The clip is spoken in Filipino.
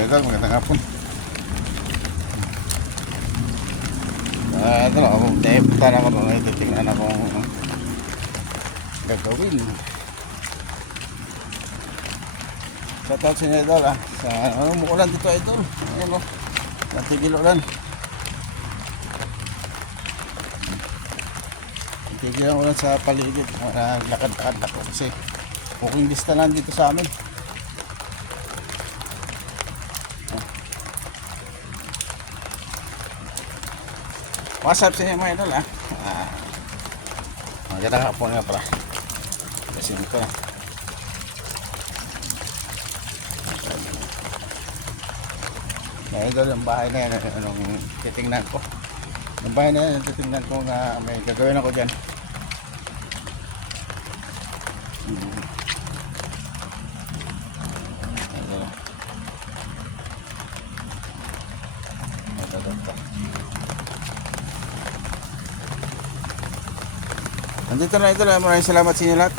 Idol, magandang hapon. Ito na, punta na ako doon. Titingnan akong gagawin. Shout out sa inyo, Idol. Umuulan dito, Idol. Ayan o, natigil ulan. Natigil ang ulan sa paligid. Lakad-lakad ako kasi walking distance lang dito sa amin. What's up sa inyo mga idol, magandang hapon nga pala. Kasi ito na. Mga idol, yung bahay na yan, anong titingnan ko. Yung bahay na yan, titingnan ko nga may gagawin ako dyan. Nandito na ito, maraming salamat sa inyo lahat.